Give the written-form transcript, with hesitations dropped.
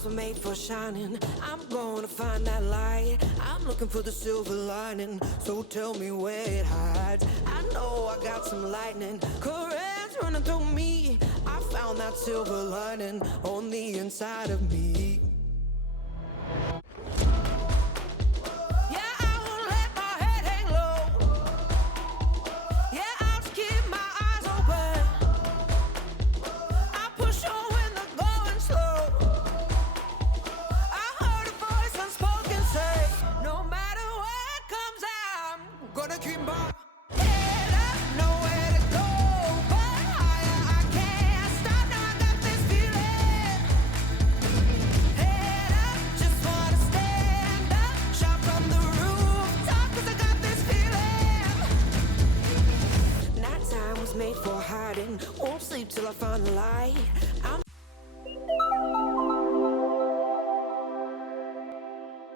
stars were made for shining. I'm gonna find that light. I'm looking for the silver lining. So tell me where it hides. I know I got some lightning currents running through me. I found that silver lining on the inside of me. Gonna keep my head up, nowhere to go, but higher I can't stop. Now I got this feeling. Head up, just wanna stand up, shout from the rooftop, 'cause I got this feeling. Nighttime was made for hiding, won't sleep till I find the light. I'm